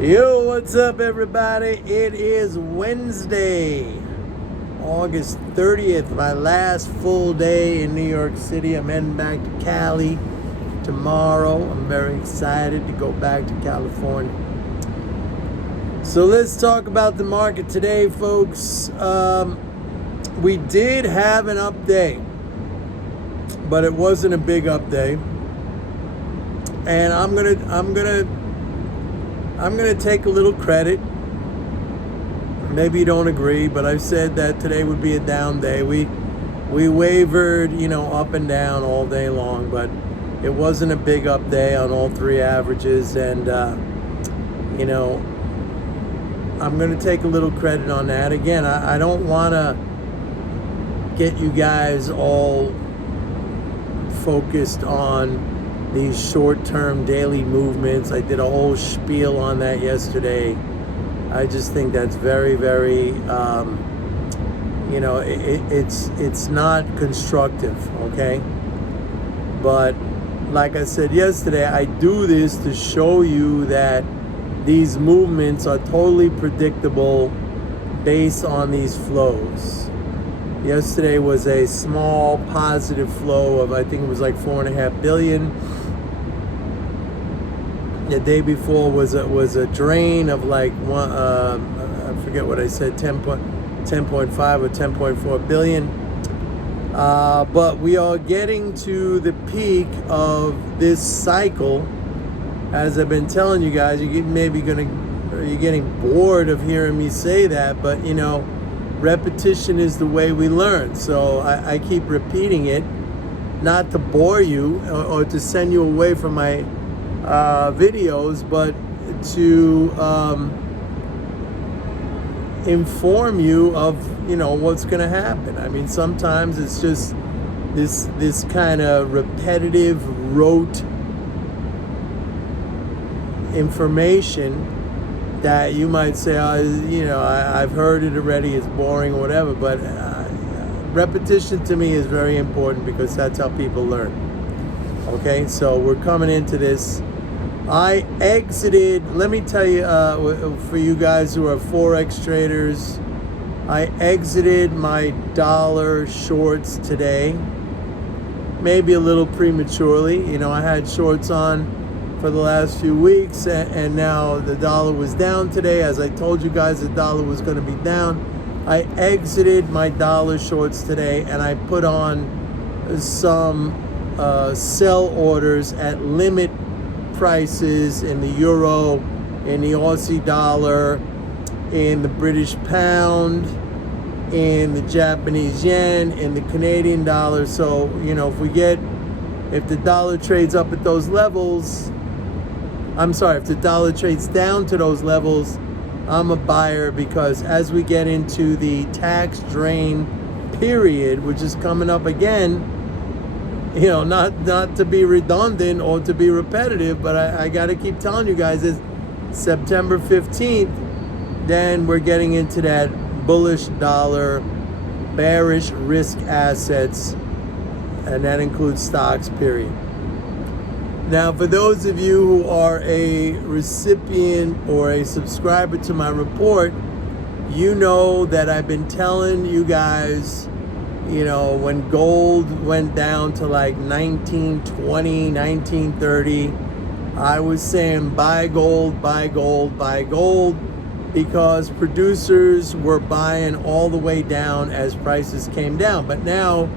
Yo, what's up, everybody? It is Wednesday, August 30th, my last full day in New York City. I'm heading back to Cali tomorrow. I'm very excited to go back to California. So let's talk about the market today, folks. We did have an up day, but it wasn't a big up day. And I'm gonna take a little credit. Maybe you don't agree, but I've said that today would be a down day. We wavered, up and down all day long, but it wasn't a big up day on all three averages. And I'm gonna take a little credit on that. Again, I don't want to get you guys all focused on these short-term daily movements. I did a whole spiel on that yesterday. I just think that's very, very, it's not constructive, okay? But like I said yesterday, I do this to show you that these movements are totally predictable based on these flows. Yesterday was a small positive flow of, I think it was like 4.5 billion. The day before was a drain of like one, I forget what I said, 10.5 or 10.4 billion. But we are getting to the peak of this cycle. As I've been telling you guys, you're getting bored of hearing me say that, but repetition is the way we learn. So I keep repeating it, not to bore you or to send you away from my videos, but to inform you of what's going to happen. I mean, sometimes it's just this kind of repetitive, rote information that you might say, I've heard it already, it's boring or whatever, but repetition to me is very important because that's how people learn. Okay, so we're coming into this. I exited, let me tell you, for you guys who are Forex traders, I exited my dollar shorts today, maybe a little prematurely. I had shorts on for the last few weeks, and now the dollar was down today. As I told you guys, the dollar was going to be down. I exited my dollar shorts today, and I put on some sell orders at limit prices in the euro, in the Aussie dollar, in the British pound, in the Japanese yen, in the Canadian dollar. So if the dollar trades up at those levels, if the dollar trades down to those levels, I'm a buyer, because as we get into the tax drain period, which is coming up again, not to be redundant or to be repetitive, but I got to keep telling you guys, it's September 15th, then we're getting into that bullish dollar, bearish risk assets, and that includes stocks, period. Now, for those of you who are a recipient or a subscriber to my report, you know that I've been telling you guys, when gold went down to like 1920, 1930, I was saying buy gold, buy gold, buy gold, because producers were buying all the way down as prices came down. But now,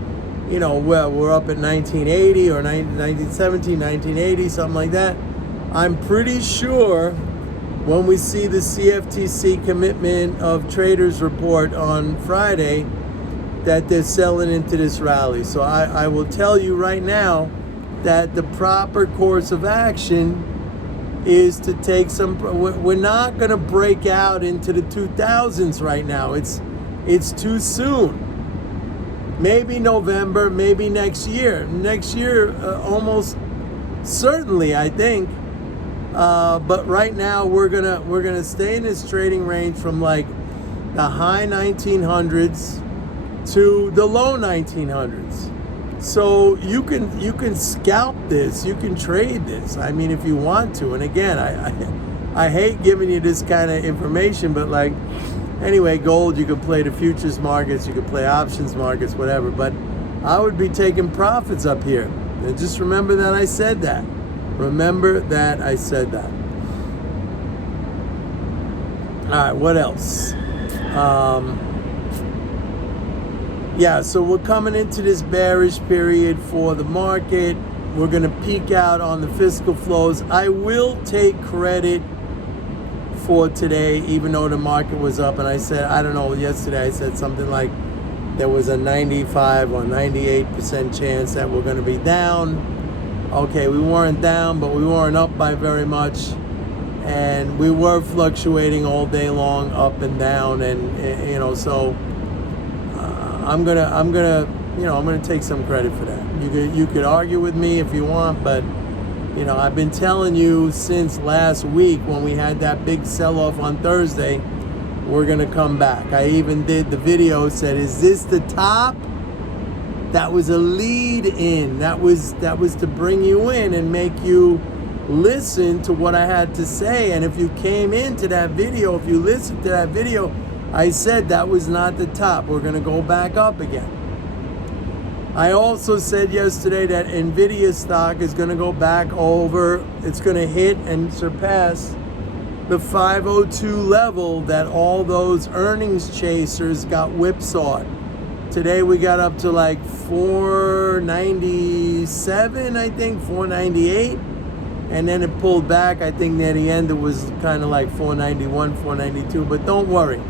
we're up at 1980 or 1970, 1980, something like that. I'm pretty sure when we see the CFTC commitment of traders report on Friday, that they're selling into this rally. So I will tell you right now that the proper course of action is to take some. We're not going to break out into the 2000s right now. It's too soon. Maybe November, maybe next year. Next year, almost certainly, I think. But right now, we're gonna stay in this trading range from like the high 1900s to the low 1900s. So you can scalp this, you can trade this. I mean, if you want to. And again, I hate giving you this kind of information, but like, anyway, gold, you can play the futures markets, you can play options markets, whatever, but I would be taking profits up here. And just remember that I said that. Remember that I said that. All right, what else? Yeah, so we're coming into this bearish period for the market. We're going to peak out on the fiscal flows. I will take credit for today, even though the market was up. And I said, I don't know, yesterday I said something like there was a 95 or 98% chance that we're going to be down. Okay, we weren't down, but we weren't up by very much. And we were fluctuating all day long, up and down. And, you know, so I'm gonna take some credit for that. You could argue with me if you want, but you know, I've been telling you since last week when we had that big sell-off on Thursday, we're gonna come back. I even did the video, said, is this the top? That was a lead in. That was to bring you in and make you listen to what I had to say. And if you came into that video, if you listened to that video, I said that was not the top. We're going to go back up again. I also said yesterday that Nvidia stock is going to go back over. It's going to hit and surpass the 502 level that all those earnings chasers got whipsawed. Today we got up to like 497, I think, 498. And then it pulled back. I think near the end it was kind of like 491, 492. But don't worry.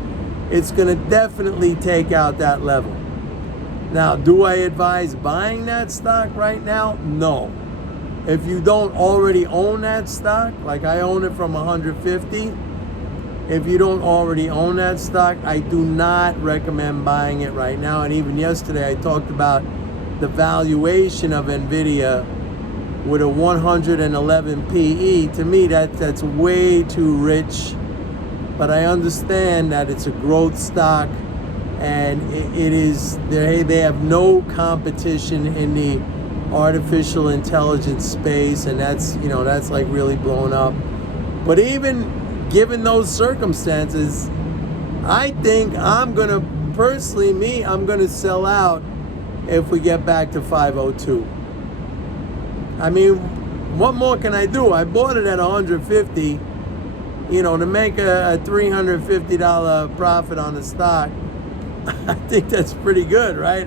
It's going to definitely take out that level. Now, do I advise buying that stock right now? No. If you don't already own that stock, like I own it from 150, if you don't already own that stock, I do not recommend buying it right now. And even yesterday, I talked about the valuation of Nvidia with a 111 PE. To me, that's way too rich. But I understand that it's a growth stock, and it is they have no competition in the artificial intelligence space, and that's like really blown up. But even given those circumstances, I think I'm gonna sell out if we get back to 502. I mean, what more can I do? I bought it at 150. To make a $350 profit on the stock, I think that's pretty good, right?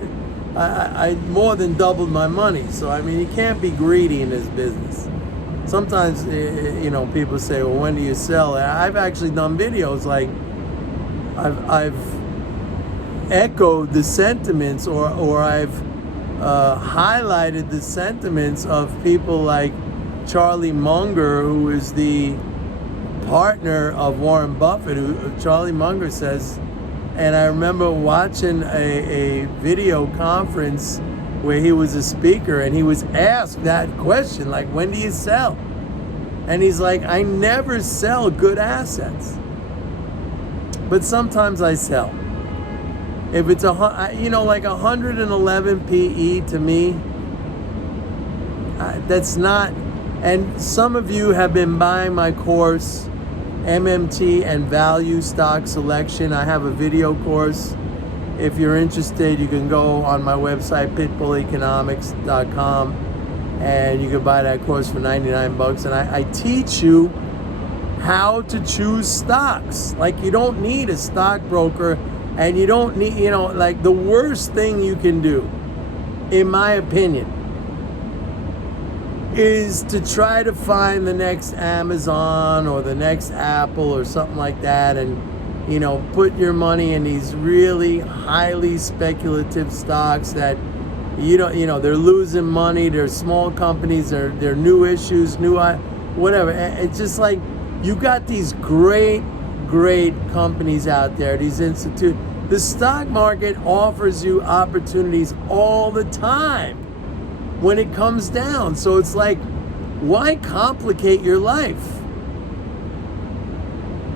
I more than doubled my money. So, I mean, you can't be greedy in this business. Sometimes, people say, well, when do you sell? I've actually done videos like I've echoed the sentiments or I've highlighted the sentiments of people like Charlie Munger, who is the partner of Warren Buffett, who Charlie Munger says, and I remember watching a video conference where he was a speaker and he was asked that question, like, when do you sell? And he's like, I never sell good assets, but sometimes I sell. If it's like 111 PE to me, that's not. And some of you have been buying my course, MMT and Value Stock Selection. I have a video course. If you're interested, you can go on my website, pitbulleconomics.com, and you can buy that course for $99. And I teach you how to choose stocks. Like, you don't need a stockbroker, and you don't need, like, the worst thing you can do, in my opinion, is to try to find the next Amazon or the next Apple or something like that, and put your money in these really highly speculative stocks that they're losing money. They're small companies. They're new issues, whatever. It's just like, you got these great companies out there, these institutes. The stock market offers you opportunities all the time when it comes down. So it's like, why complicate your life?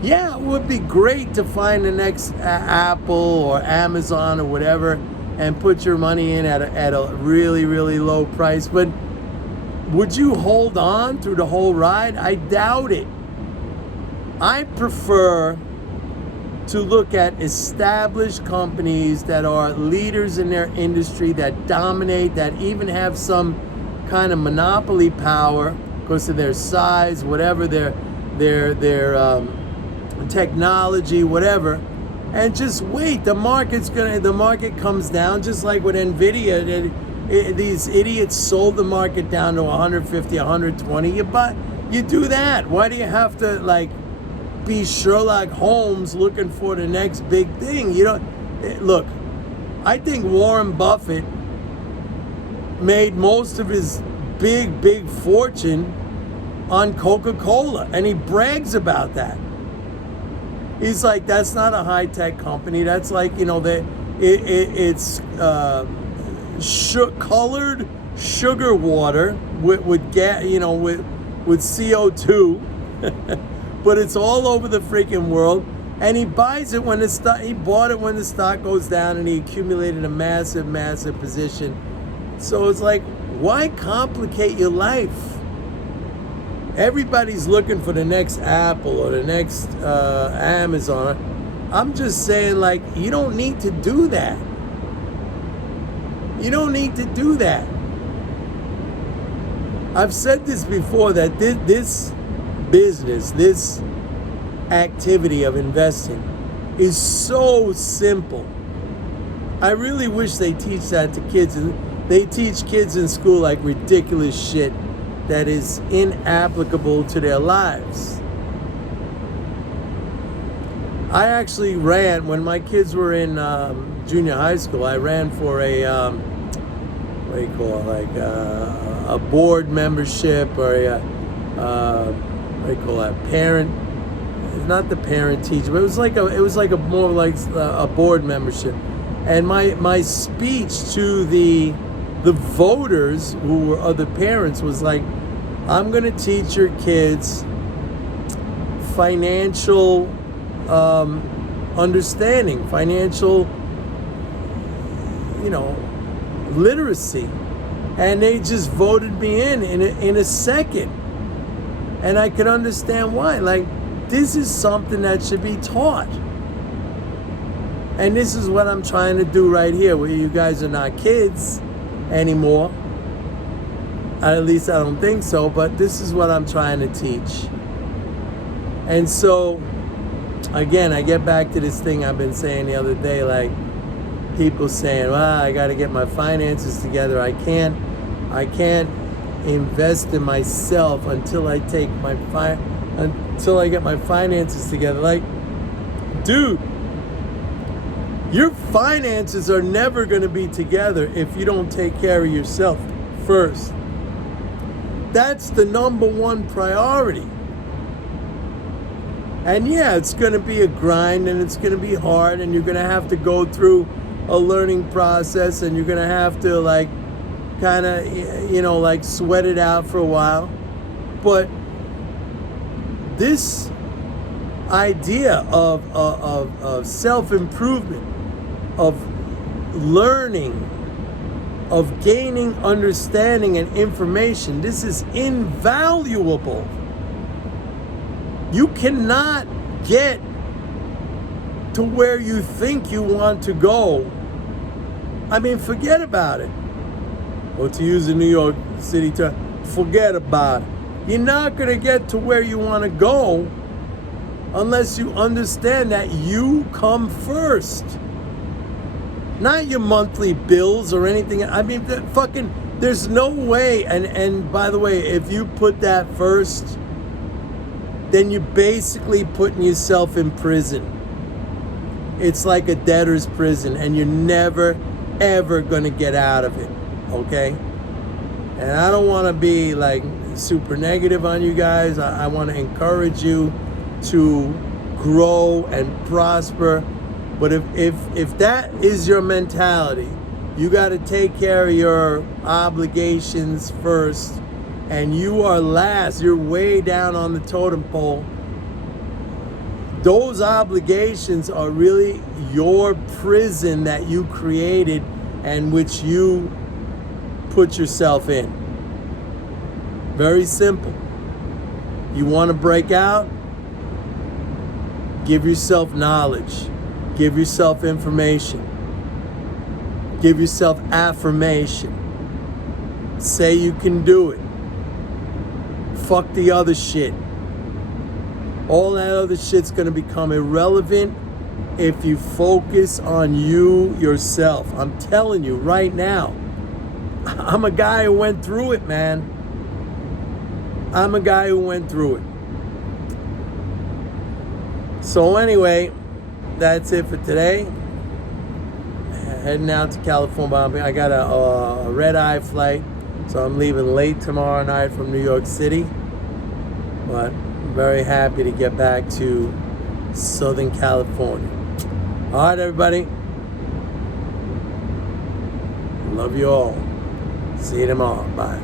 Yeah, it would be great to find the next Apple or Amazon or whatever and put your money in at a really, really low price. But would you hold on through the whole ride? I doubt it. I prefer to look at established companies that are leaders in their industry, that dominate, that even have some kind of monopoly power because of their size, whatever their technology, whatever, and just wait. The market comes down, just like with Nvidia. These idiots sold the market down to 150, 120. You do that. Why do you have to like be Sherlock Holmes looking for the next big thing? You know, look, I think Warren Buffett made most of his big fortune on Coca-Cola, and he brags about that. He's like, that's not a high-tech company. That's like, you know, it's colored sugar water with CO2. But it's all over the freaking world, and he buys it when he bought it when the stock goes down, and he accumulated a massive position. So it's like, why complicate your life? Everybody's looking for the next Apple or the next Amazon. I'm just saying, like, you don't need to do that. You don't need to do that. I've said this before, that this business, this activity of investing is so simple. I really wish they teach that to kids. They teach kids in school like ridiculous shit that is inapplicable to their lives. I actually ran, when my kids were in junior high school, I ran for a what do you call it, like a board membership, or a what do you call that, parent, not the parent teacher, but it was like a more like a board membership. And my speech to the voters who were other parents was like, I'm going to teach your kids financial understanding, financial, literacy. And they just voted me in a second. And I could understand why. Like, this is something that should be taught. And this is what I'm trying to do right here, where you guys are not kids anymore. At least I don't think so, but this is what I'm trying to teach. And so, again, I get back to this thing I've been saying the other day, like people saying, well, I got to get my finances together. I can't invest in myself until I get my finances together. Like, dude, your finances are never going to be together if you don't take care of yourself first. That's the number one priority. And yeah, it's going to be a grind, and it's going to be hard, and you're going to have to go through a learning process, and you're going to have to kind of, sweat it out for a while. But this idea of self-improvement, of learning, of gaining understanding and information, this is invaluable. You cannot get to where you think you want to go. I mean, forget about it. Or to use a New York City term, forget about it. You're not going to get to where you want to go unless you understand that you come first. Not your monthly bills or anything. I mean, there's no way. And by the way, if you put that first, then you're basically putting yourself in prison. It's like a debtor's prison, and you're never, ever going to get out of it, okay? And I don't want to be like super negative on you guys. I want to encourage you to grow and prosper. But if that is your mentality, you got to take care of your obligations first, and you are last, you're way down on the totem pole. Those obligations are really your prison that you created and which you put yourself in. Very simple. You want to break out? Give yourself knowledge. Give yourself information. Give yourself affirmation. Say you can do it. Fuck the other shit. All that other shit's gonna become irrelevant if you focus on you yourself. I'm telling you right now. I'm a guy who went through it, man. I'm a guy who went through it. So anyway, that's it for today. Heading out to California. I got a red-eye flight, so I'm leaving late tomorrow night from New York City. But I'm very happy to get back to Southern California. All right, everybody. Love you all. See you tomorrow. Bye.